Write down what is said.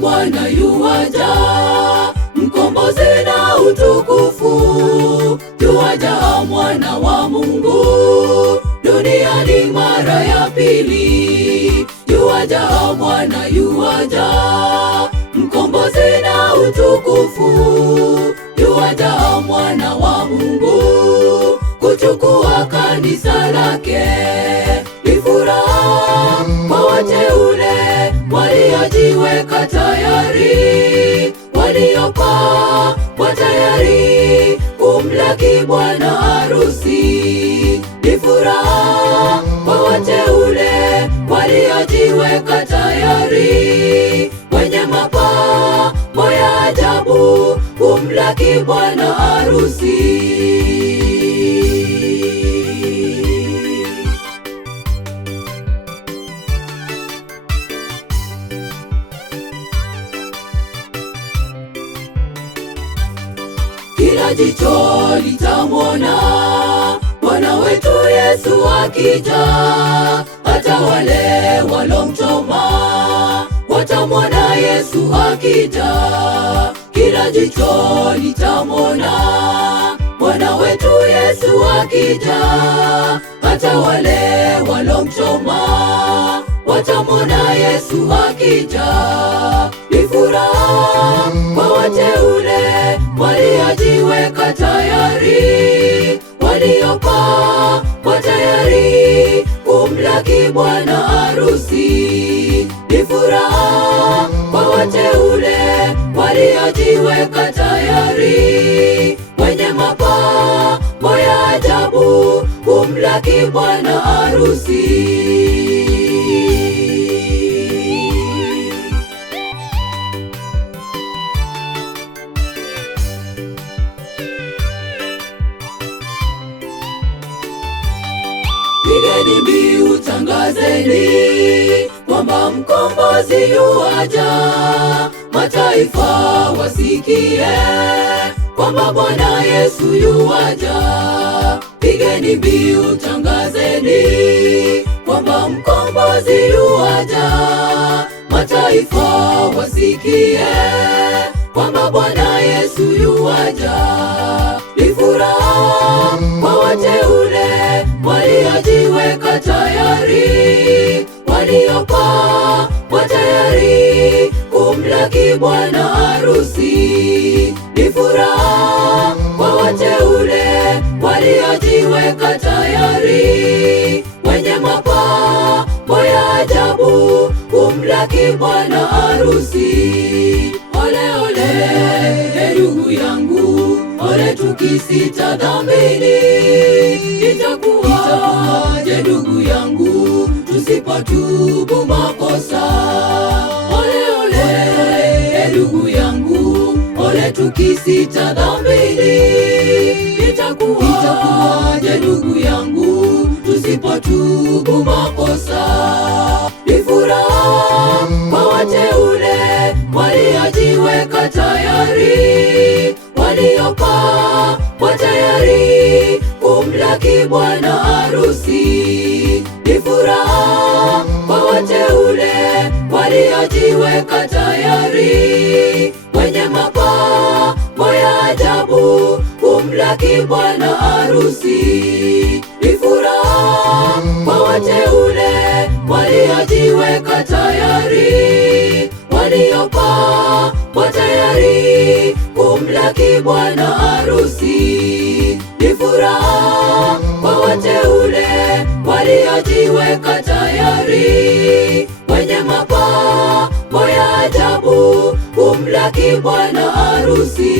Bwana yuaja, mkombozi na utukufu. Yuaja mwana wa Mungu duniani mara ya pili. Yuaja Bwana yuaja, mkombozi na utukufu. Yuaja mwana wa Mungu kuchukua kanisa lake. Ni furaha kwa wateule waliojiweka tayari, waliopaa kwa tayari kumlaki bwana harusi. Ni furaha kwa wateule waliojiweka tayari, wenye mapambo ya ajabu kumlaki bwana harusi. Kila jicho litamwona Bwana wetu Yesu akija, hata wale walomchoma watamwona Yesu akija. Kila jicho litamwona Bwana wetu Yesu akija, hata wale walomchoma watamwona Yesu akija. Ni furaha kwa wateule waliojiweka tayari, waliopaa kwa tayari kumlaki bwana harusi. Ni furaha kwa wateule waliojiweka tayari, wenye mapambo ya ajabu kumlaki bwana harusi. Pigeni mbiu, tangazeni kwamba mkombozi yuaja, mataifa wasikie kwamba Bwana Yesu yuaja. Pigeni mbiu, tangazeni kwamba mkombozi yuaja, mataifa wasikie kwamba Bwana Yesu yuaja. Ni furaha kwa wateule waliojiweka tayari, waliopaa kwa tayari kumlaki bwana harusi. Ni furaha kwa wateule waliojiweka tayari, wenye mapambo ya ajabu kumlaki bwana harusi. Ole ole, ndugu yangu, ole tukisita dhambini. Itakuwaje ndugu yangu tusipotubu makosa? Ole ole, ndugu yangu, ole tukisita dhambini. Itakuwaje ndugu yangu tusipotubu makosa? Ni furaha kwa wateule waliojiweka tayari, waliopaa kwa tayari kumlaki bwana harusi. Ni furaha kwa wateule waliojiweka tayari, wenye mapambo ya ajabu kumlaki bwana harusi. Ni furaha kwa wateule waliojiweka tayari, waliopaa kwa tayari kumlaki bwana harusi. Ni furaha kwa wateule waliojiweka tayari, wenye mapambo ya ajabu kumlaki bwana harusi.